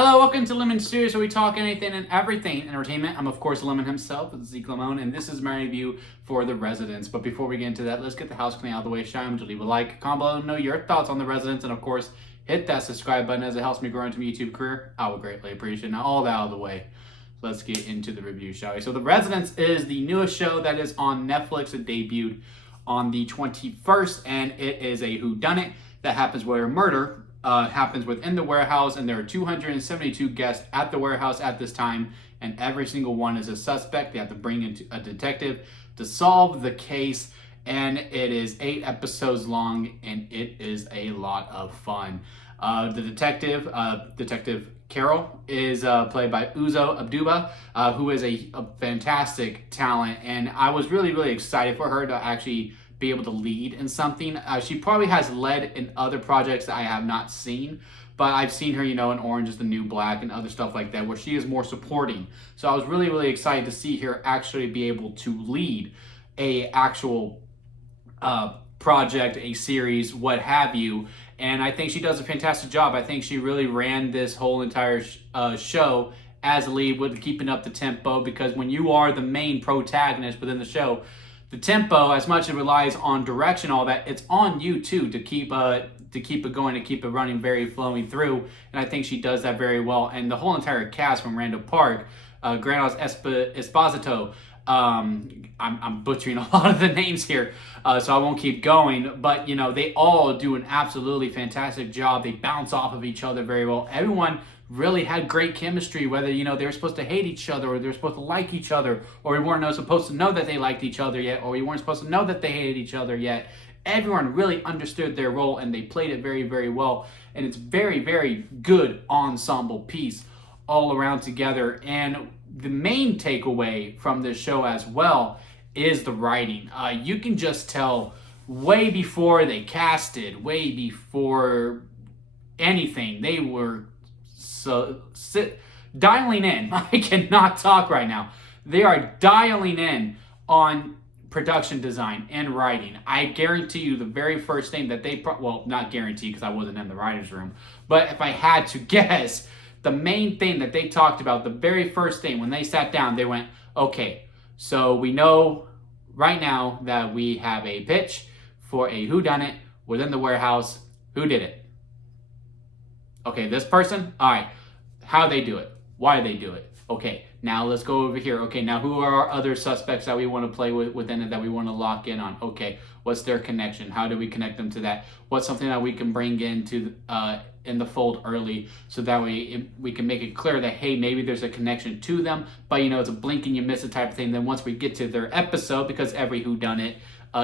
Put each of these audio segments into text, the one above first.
Hello, welcome to Lemon Studios, where we talk anything and everything entertainment. I'm, of course, Lemon himself, Zeke Lemon, and this is my review for The Residence. But before we get into that, let's get the house clean out of the way. Shine, to leave a like, comment below, know your thoughts on The Residence, and of course, hit that subscribe button as it helps me grow into my YouTube career. I would greatly appreciate it. Now, all that out of the way, let's get into the review, shall we? So, The Residence is the newest show that is on Netflix. It debuted on the 21st, and it is a whodunit that happens where a murder happens within the warehouse, and there are 272 guests at the warehouse at this time, and every single one is a suspect. They have to bring in a detective to solve the case, and it is 8 episodes long, and it is a lot of fun. The Detective Carol, is played by Uzo Aduba, who is a fantastic talent, and I was really excited for her to actually be able to lead in something. She probably has led in other projects that I have not seen, but I've seen her, in Orange is the New Black and other stuff like that, where she is more supporting. So I was really excited to see her actually be able to lead a actual project, a series, what have you. And I think she does a fantastic job. I think she really ran this whole entire show as a lead with keeping up the tempo, because when you are the main protagonist within the show, the tempo, as much as it relies on direction, all that, it's on you too to keep it going, to keep it running, very flowing through. And I think she does that very well. And the whole entire cast, from Randall Park, Granos Esposito, I'm butchering a lot of the names here, so I won't keep going. But they all do an absolutely fantastic job. They bounce off of each other very well. Everyone really had great chemistry, whether they were supposed to hate each other, or they were supposed to like each other, or we weren't supposed to know that they liked each other yet, or we weren't supposed to know that they hated each other yet. Everyone really understood their role, and they played it very well, and it's very good ensemble piece all around together. And the main takeaway from this show as well is the writing. You can just tell way before they casted, way before anything, they were dialing in. I cannot talk right now. They are dialing in on production design and writing. I guarantee you the very first thing that they well, not guarantee because I wasn't in the writer's room, but if I had to guess, the main thing that they talked about, the very first thing when they sat down, they went, okay, so we know right now that we have a pitch for a whodunit within the warehouse. Who did it? Okay, this person? All right. How they do it? Why they do it? Okay, now let's go over here. Okay, now who are our other suspects that we want to play within it, that we want to lock in on? Okay, what's their connection? How do we connect them to that? What's something that we can bring into in the fold early, so that we can make it clear that, hey, maybe there's a connection to them, but it's a blink and you miss it type of thing. Then once we get to their episode, because every whodunit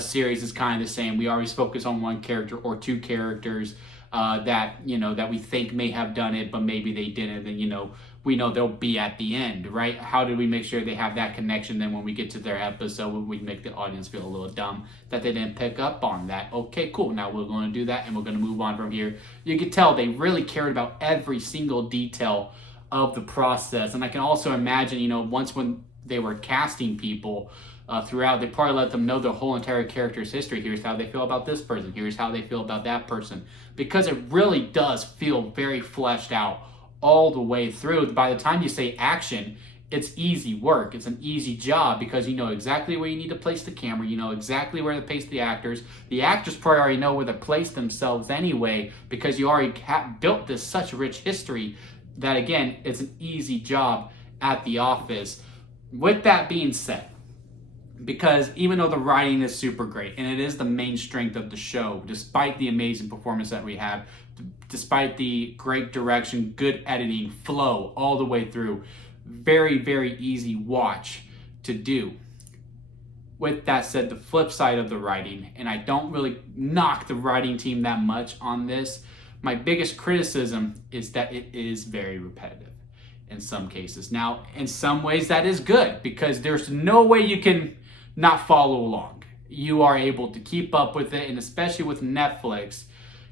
series is kind of the same, we always focus on one character or two characters that we think may have done it, but maybe they didn't. Then we know they'll be at the end, right? How do we make sure they have that connection? Then when we get to their episode, we make the audience feel a little dumb that they didn't pick up on that. Okay, cool. Now we're going to do that, and we're going to move on from here. You can tell they really cared about every single detail of the process, and I can also imagine, once when they were casting people throughout, they probably let them know their whole entire character's history. Here's how they feel about this person. Here's how they feel about that person. Because it really does feel very fleshed out all the way through. By the time you say action, it's easy work. It's an easy job, because you know exactly where you need to place the camera. You know exactly where to place the actors. The actors probably already know where to place themselves anyway, because you already built this such rich history that, again, it's an easy job at the office. With that being said, because even though the writing is super great, and it is the main strength of the show, despite the amazing performance that we have, despite the great direction, good editing, flow all the way through, very easy watch to do. With that said, the flip side of the writing, and I don't really knock the writing team that much on this, my biggest criticism is that it is very repetitive in some cases. Now, in some ways that is good, because there's no way you can not follow along. You are able to keep up with it, and especially with Netflix,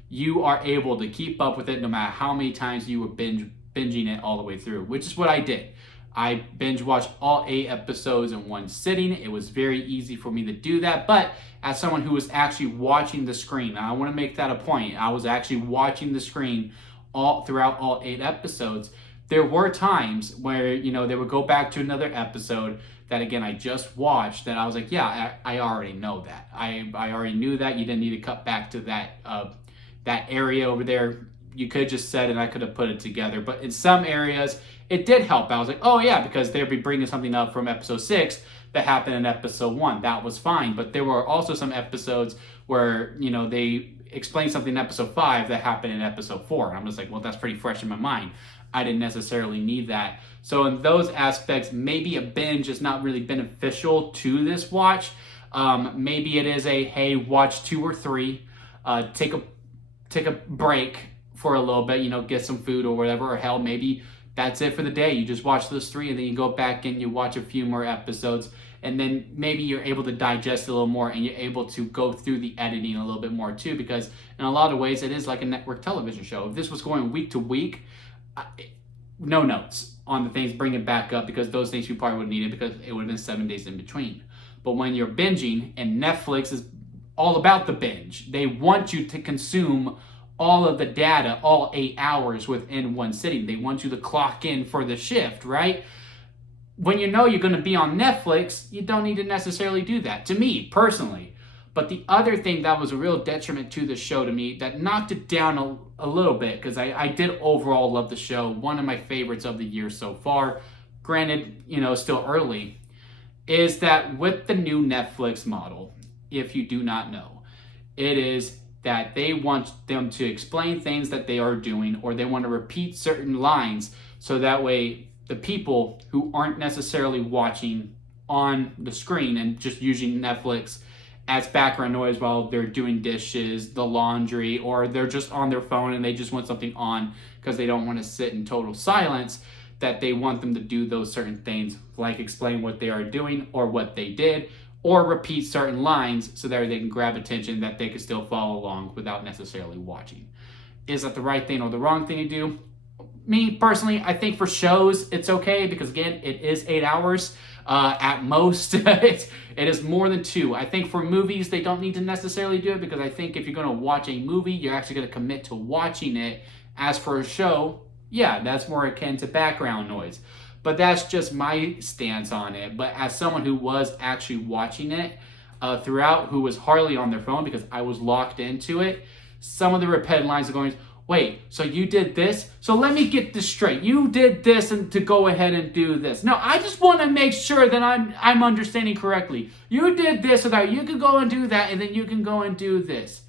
you are able to keep up with it no matter how many times you were binging it all the way through, which is what I did. I binge watched all 8 episodes in one sitting. It was very easy for me to do that, but as someone who was actually watching the screen, I want to make that a point. I was actually watching the screen all throughout all 8 episodes. There were times where, you know, they would go back to another episode that, again, I just watched, that I was like, yeah, I already know that. I already knew that. You didn't need to cut back to that area over there. You could have just said, and I could have put it together. But in some areas, it did help. I was like, oh yeah, because they'd be bringing something up from episode 6 that happened in episode 1. That was fine. But there were also some episodes where, you know, they explained something in episode 5 that happened in episode 4. And I'm just like, well, that's pretty fresh in my mind. I didn't necessarily need that. So in those aspects, maybe a binge is not really beneficial to this watch. Maybe it is a, hey, watch 2 or 3, take a break for a little bit, you know, get some food or whatever, or hell, maybe that's it for the day. You just watch those 3 and then you go back and you watch a few more episodes, and then maybe you're able to digest a little more and you're able to go through the editing a little bit more too, because in a lot of ways it is like a network television show. If this was going week to week, no notes on the things, bring it back up, because those things you probably would need it because it would have been 7 days in between. But when you're binging, and Netflix is all about the binge, they want you to consume all of the data, all 8 hours within one sitting. They want you to clock in for the shift, right? When you know you're going to be on Netflix, you don't need to necessarily do that, to me, personally. But the other thing that was a real detriment to the show to me, that knocked it down a little bit, because I did overall love the show, one of my favorites of the year so far, granted, you know, still early, is that with the new Netflix model, if you do not know, it is that they want them to explain things that they are doing, or they want to repeat certain lines, so that way the people who aren't necessarily watching on the screen and just using Netflix as background noise while they're doing dishes, the laundry, or they're just on their phone and they just want something on because they don't want to sit in total silence, that they want them to do those certain things, like explain what they are doing or what they did, or repeat certain lines so that they can grab attention, that they can still follow along without necessarily watching. Is that the right thing or the wrong thing to do? Me, personally, I think for shows, it's okay, because again, it is 8 hours. At most, it is more than 2. I think for movies, they don't need to necessarily do it, because I think if you're going to watch a movie, you're actually going to commit to watching it. As for a show, yeah, that's more akin to background noise. But that's just my stance on it. But as someone who was actually watching it throughout, who was hardly on their phone because I was locked into it, some of the repetitive lines are going, wait, so you did this? So let me get this straight. You did this and to go ahead and do this. No, I just want to make sure that I'm understanding correctly. You did this so that you could go and do that, and then you can go and do this.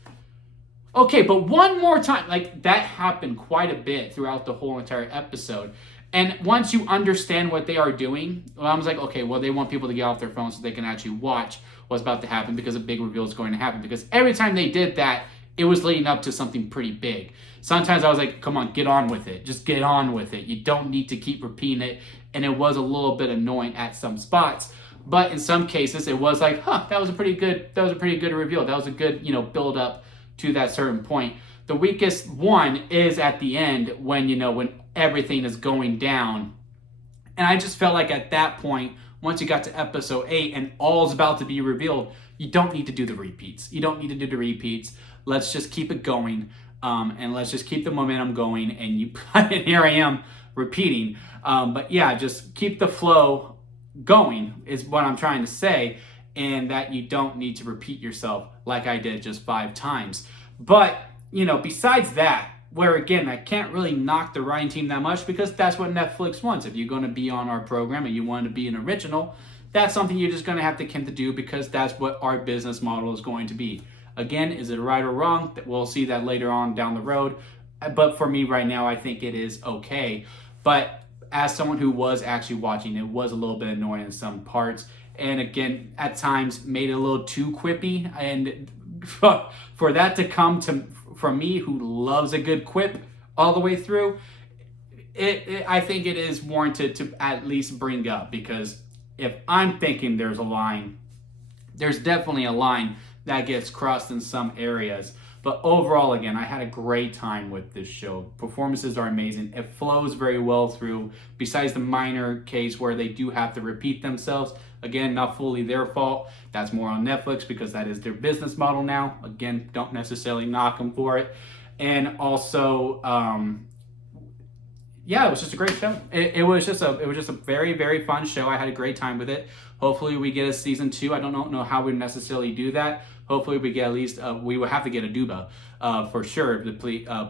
Okay, but one more time. Like, that happened quite a bit throughout the whole entire episode. And once you understand what they are doing, well, I was like, okay, well, they want people to get off their phones so they can actually watch what's about to happen, because a big reveal is going to happen. Because every time they did that, it was leading up to something pretty big. Sometimes I was like, come on, get on with it. Just get on with it. You don't need to keep repeating it. And it was a little bit annoying at some spots. But in some cases, it was like, that was a pretty good reveal. That was a good, build up to that certain point. The weakest one is at the end when everything is going down. And I just felt like at that point, once you got to episode 8 and all's about to be revealed, you don't need to do the repeats. Let's just keep it going, and let's just keep the momentum going. And here I am repeating. But yeah, just keep the flow going is what I'm trying to say, and that you don't need to repeat yourself like I did just 5 times. But, besides that, where again, I can't really knock the writing team that much, because that's what Netflix wants. If you're going to be on our program and you want to be an original, that's something you're just going to have to come to do, because that's what our business model is going to be. Again, is it right or wrong? We'll see that later on down the road. But for me right now, I think it is okay. But as someone who was actually watching, it was a little bit annoying in some parts. And again, at times made it a little too quippy. And for that to come from me, who loves a good quip all the way through, I think it is warranted to at least bring up. Because if I'm thinking there's a line, there's definitely a line that gets crossed in some areas. But overall, again, I had a great time with this show. Performances are amazing. It flows very well through, besides the minor case where they do have to repeat themselves. Again, not fully their fault. That's more on Netflix, because that is their business model now. Again, don't necessarily knock them for it. And also, yeah, it was just a great show. It was just a very, very fun show. I had a great time with it. Hopefully we get a season 2. I don't know how we necessarily do that. Hopefully we get at least we would have to get a Duba for sure to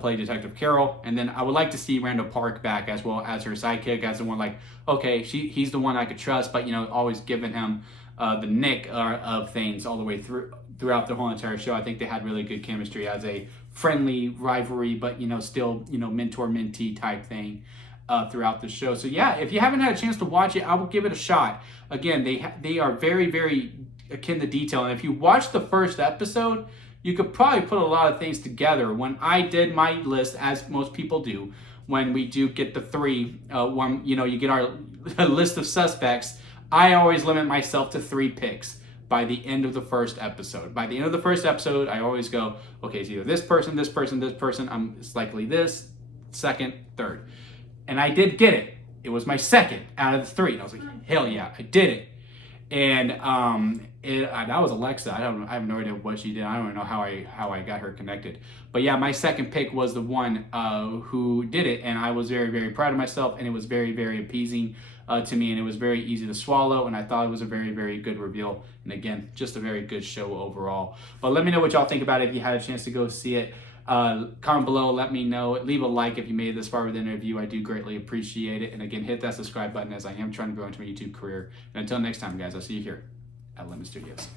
play Detective Carol, and then I would like to see Randall Park back as well as her sidekick, as the one like, okay, he's the one I could trust, but always giving him the nick of things all the way throughout the whole entire show. I think they had really good chemistry as a friendly rivalry, but still mentor-mentee type thing throughout the show. So yeah, if you haven't had a chance to watch it, I will give it a shot. Again, they are very, very akin to detail, and if you watch the first episode, you could probably put a lot of things together. When I did my list, as most people do, when we do get the 3, when you get our list of suspects, I always limit myself to 3 picks by the end of the first episode. By the end of the first episode, I always go, okay, it's either this person, this person, this person. It's likely this, second, third. And I did get it. It was my second out of the 3. And I was like, hell yeah, I did it. And that was Alexa. I have no idea what she did. I don't even know how I got her connected. But yeah, my second pick was the one who did it, and I was very, very proud of myself, and it was very, very appeasing to me, and it was very easy to swallow, and I thought it was a very, very good reveal. And again, just a very good show overall. But let me know what y'all think about it if you had a chance to go see it. Comment below, let me know. Leave a like if you made it this far with the interview. I do greatly appreciate it. And again, hit that subscribe button, as I am trying to grow into my YouTube career. And until next time, guys, I'll see you here at Lemon Studios.